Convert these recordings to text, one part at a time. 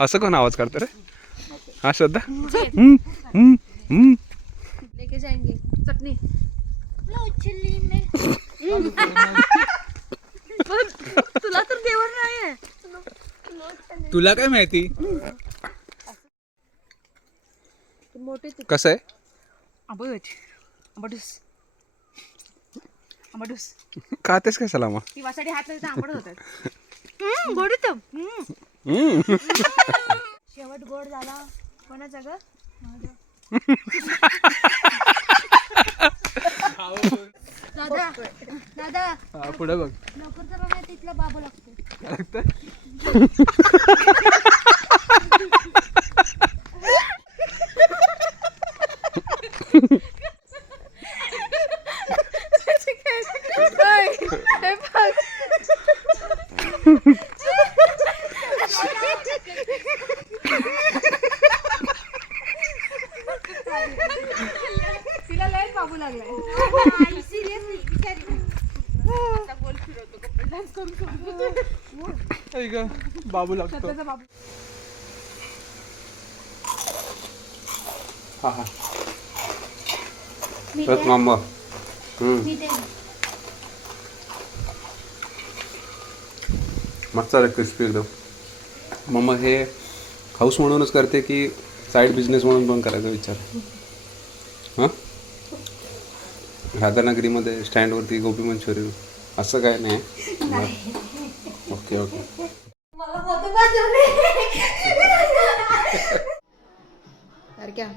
असं कोण आवाज काढतो रे? हा श्रद्धा. लेके जाएंगे चटणी. तुला तर देवर नाहीये. तुला काय माहिती? मोठे कसं आहे? आंबटूस खातेस कशाला मग? ती वासाठी हात लावता आंबट होतात. गोडीत. शेवट गोड झाला कोणाचा ग? दादा दादा पुढे बघ. लवकर जरा नाही तिथला बाबू लागतो. तिला लय बाबू लागलाय. सिरियसली बिचारी. आता बोल फिरवतो कपडे डान्स करून बाबू लागतो. स्वतःचा बाबू. हा हा. मामा. मस्त आहे क्रिस्पी एकदम. मम्मा हे हाऊस म्हणूनच करते की साईड बिझनेस म्हणून पण करायचा विचार? हां, राधानगरीमध्ये स्टँडवरती गोबी मंचुरियन असं काय नाही? Okay okay. क्या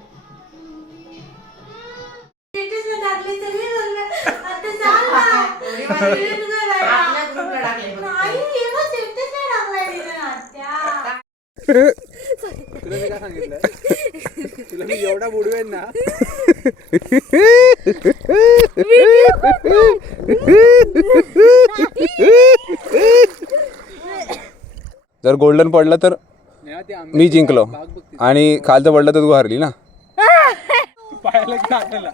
तुला मी काय सांगितलं? तुला मी एवढा बुडवेन ना. जर गोल्डन पडलं तर मी जिंकलो आणि खालचं पडलं तर तू हारली ना. पायाला टाकायला.